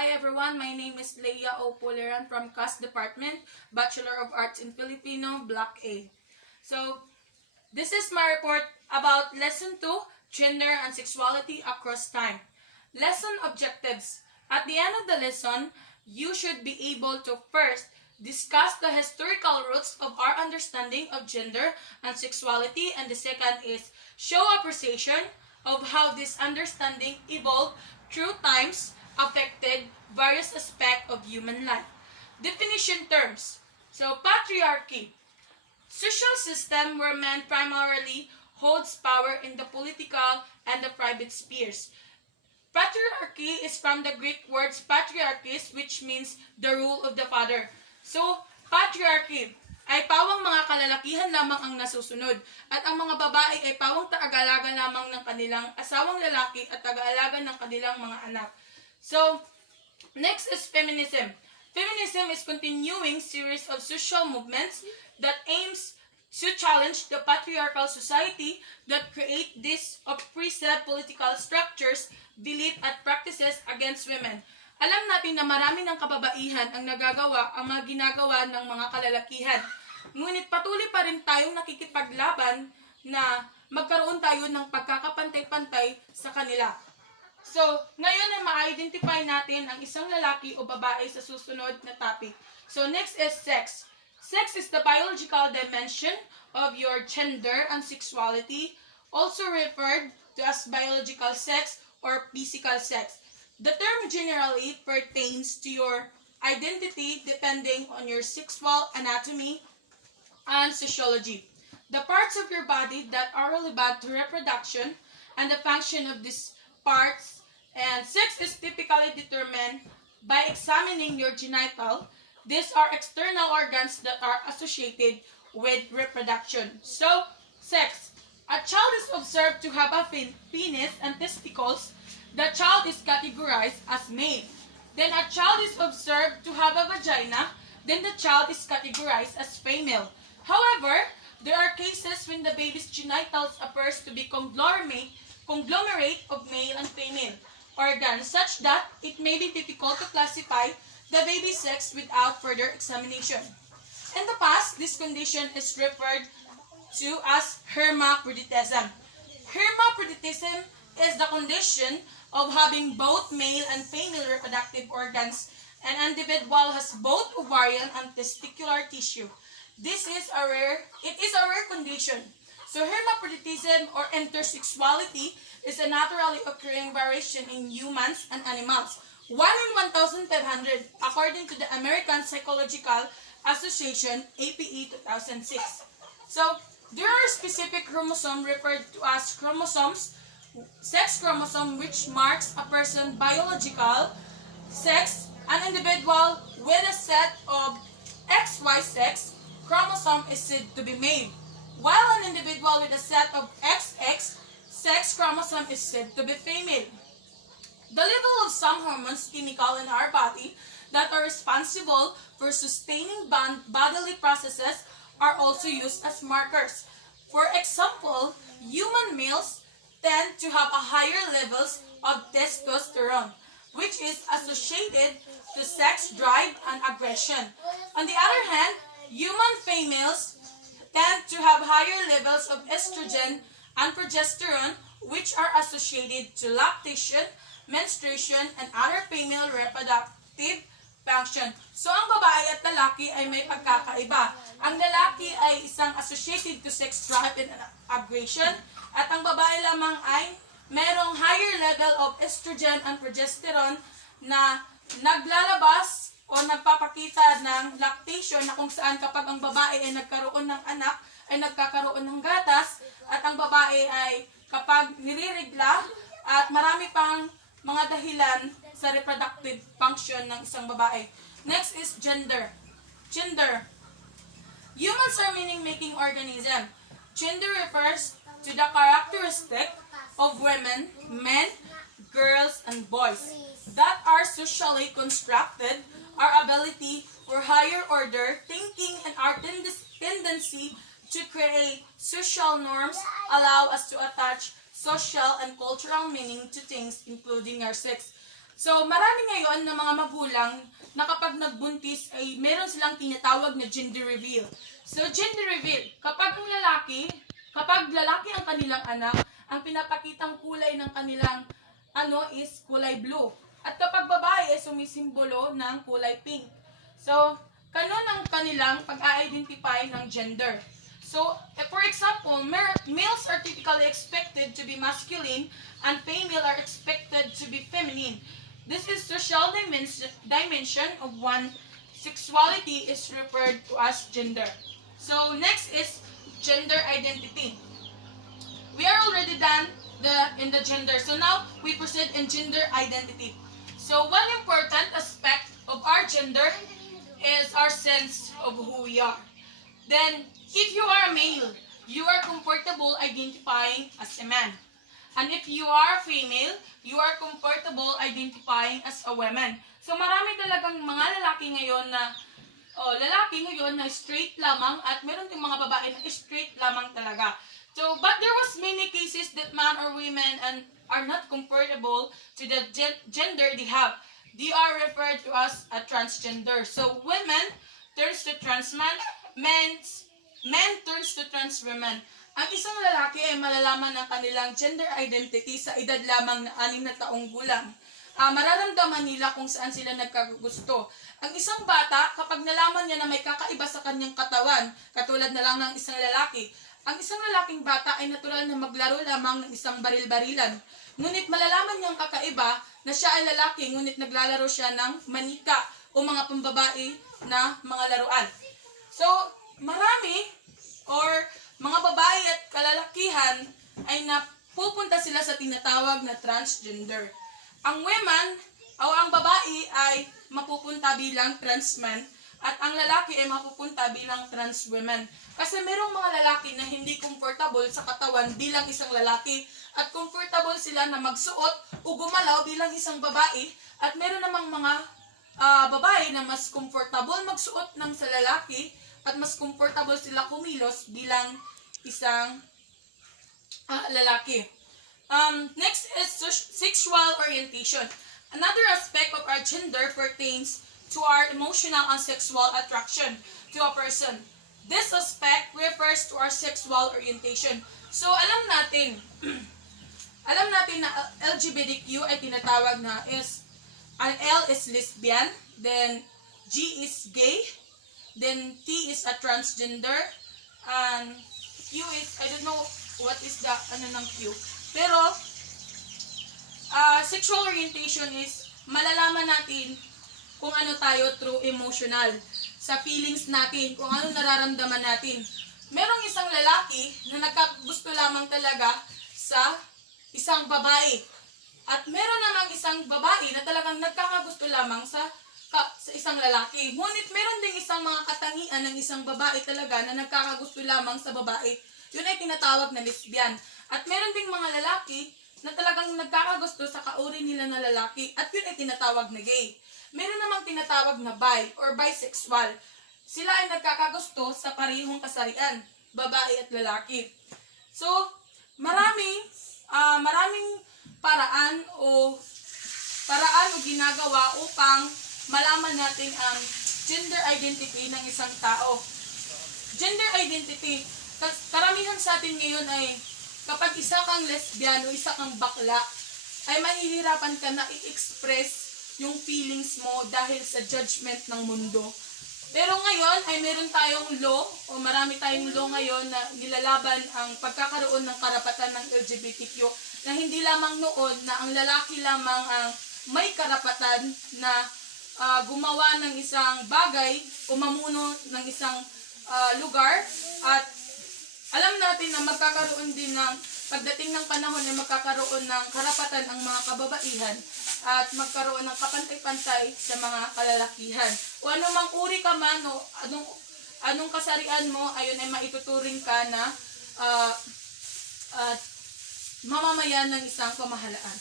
Hi everyone, my name is Leia O. Puleran from CAS Department, Bachelor of Arts in Filipino, Block A. So, this is my report about Lesson 2, Gender and Sexuality Across Time. Lesson objectives. At the end of the lesson, you should be able to first discuss the historical roots of our understanding of gender and sexuality, and the second is show appreciation of how this understanding evolved through times, affected various aspects of human life. Definition terms. So, patriarchy. Social system where men primarily holds power in the political and the private spheres. Patriarchy is from the Greek words patriarchis, which means the rule of the father. So, patriarchy ay pawang mga kalalakihan lamang ang nasusunod, at ang mga babae ay pawang taga-alaga lamang ng kanilang asawang lalaki at taga-alaga ng kanilang mga anak. So, next is feminism. Feminism is continuing series of social movements that aims to challenge the patriarchal society that create these oppressive political structures, belief at practices against women. Alam natin na marami ng kababaihan ang nagagawa ang mga ginagawa ng mga kalalakihan. Ngunit patuloy pa rin tayong nakikipaglaban na magkaroon tayo ng pagkakapantay-pantay sa kanila. So, ngayon ay ma-identify natin ang isang lalaki o babae sa susunod na topic. So, next is sex. Sex is the biological dimension of your gender and sexuality, also referred to as biological sex or physical sex. The term generally pertains to your identity depending on your sexual anatomy and sociology. The parts of your body that are relevant to reproduction and the function of these parts, and sex is typically determined by examining your genital. These are external organs that are associated with reproduction. So, sex. A child is observed to have a penis and testicles. The child is categorized as male. Then a child is observed to have a vagina. Then the child is categorized as female. However, there are cases when the baby's genitals appears to be conglomerate of male and female organs, such that it may be difficult to classify the baby's sex without further examination. In the past, this condition is referred to as hermaphroditism. Hermaphroditism is the condition of having both male and female reproductive organs. An individual has both ovarian and testicular tissue. It is a rare condition. So hermaphroditism or intersexuality is a naturally occurring variation in humans and animals. 1 in 1,500 according to the American Psychological Association, APE 2006. So, there are specific chromosomes referred to as chromosomes, sex chromosome, which marks a person's biological sex. An individual with a set of XY sex chromosome is said to be male, while an individual with a set of XX sex chromosome is said to be female. The level of some hormones chemical in our body that are responsible for sustaining bodily processes are also used as markers. For example, human males tend to have a higher levels of testosterone, which is associated to sex drive and aggression. On the other hand, human females tend to have higher levels of estrogen and progesterone, which are associated to lactation, menstruation, and other female reproductive function. So, ang babae at lalaki ay may pagkakaiba. Ang lalaki ay isang associated to sex drive and aggression, at ang babae lamang ay merong higher level of estrogen and progesterone na naglalabas o nagpapakita ng lactation, na kung saan kapag ang babae ay nagkaroon ng anak, ay nagkakaroon ng gatas, at ang babae ay kapag nilirigla, at marami pang mga dahilan sa reproductive function ng isang babae. Next is gender. Gender. Humans are meaning-making organism. Gender refers to the characteristic of women, men, girls, and boys that are socially constructed. Our ability for higher order thinking and our tendency to create social norms allow us to attach social and cultural meaning to things, including our sex. So, marami ngayon na mga magulang na kapag nagbuntis ay meron silang tinatawag na gender reveal. So, gender reveal, kapag lalaki ang kanilang anak, ang pinapakitang kulay ng kanilang is kulay blue. At kapag babae, sumisimbolo ng kulay pink. So, kanon ang kanilang pag-identify ng gender. So, for example, males are typically expected to be masculine and female are expected to be feminine. This is social dimension of one. Sexuality is referred to as gender. So, next is gender identity. We are already done in the gender. So, now we proceed in gender identity. So, one important aspect of our gender is our sense of who we are. Then, if you are a male, you are comfortable identifying as a man. And if you are female, you are comfortable identifying as a woman. So marami talagang mga lalaki ngayon na straight lamang at meron ding mga babae na straight lamang talaga. So, but there was many cases that man or women and are not comfortable to the gender they have. They are referred to as a transgender. So, women turns to trans man, men turns to trans women. Ang isang lalaki ay malalaman ng kanilang gender identity sa edad lamang na 6 na taong gulang. Mararamdaman nila kung saan sila nagkagusto. Ang isang bata, kapag nalaman niya na may kakaiba sa kanyang katawan, katulad na lang ng isang lalaki, ang isang lalaking bata ay natural na maglaro lamang ng isang baril-barilan. Ngunit malalaman niyang kakaiba na siya ay lalaki, ngunit naglalaro siya ng manika o mga pambabae na mga laruan. So, marami or mga babae at kalalakihan ay napupunta sila sa tinatawag na transgender. Ang women o ang babae ay mapupunta bilang trans man at ang lalaki ay mapupunta bilang trans women. Kasi merong mga lalaki na hindi comfortable sa katawan bilang isang lalaki at comfortable sila na magsuot o gumalaw bilang isang babae at meron namang mga babae na mas comfortable magsuot ng sa lalaki at mas comfortable sila kumilos bilang isang lalaki. Next is sexual orientation. Another aspect of our gender pertains to our emotional and sexual attraction to a person. This aspect refers to our sexual orientation. So, alam natin na LGBTQ ay tinatawag na ang L is lesbian, then G is gay, then T is a transgender, and Q is, I don't know what is the, ng Q. Pero, sexual orientation is, malalaman natin kung ano tayo through emotional. Sa feelings natin, kung ano nararamdaman natin. Merong isang lalaki na nagkagusto lamang talaga sa isang babae. At meron namang isang babae na talagang nagkakagusto lamang sa isang lalaki. Ngunit meron ding isang mga katangian ng isang babae talaga na nagkakagusto lamang sa babae. Yun ay tinatawag na lesbian. At meron ding mga lalaki na talagang nagkakagusto sa kauri nila na lalaki. At yun ay tinatawag na gay. Meron namang tinatawag na bi or bisexual. Sila ay nagkakagusto sa parehong kasarian, babae at lalaki. So, maraming paraan o ginagawa upang malaman natin ang gender identity ng isang tao. Gender identity, karamihan sa atin ngayon ay kapag isa kang lesbian o isa kang bakla, ay mahihirapan ka na i-express yung feelings mo dahil sa judgment ng mundo. Pero ngayon ay meron tayong law o marami tayong law ngayon na nilalaban ang pagkakaroon ng karapatan ng LGBTQ na hindi lamang noon na ang lalaki lamang ang may karapatan na gumawa ng isang bagay o mamuno ng isang lugar at alam natin na magkakaroon din ng pagdating ng panahon ay magkakaroon ng karapatan ang mga kababaihan at magkaroon ng kapantay-pantay sa mga kalalakihan. O anumang uri ka man o anong kasarian mo, ayon ay maituturing ka na mamamayan ng isang pamahalaan.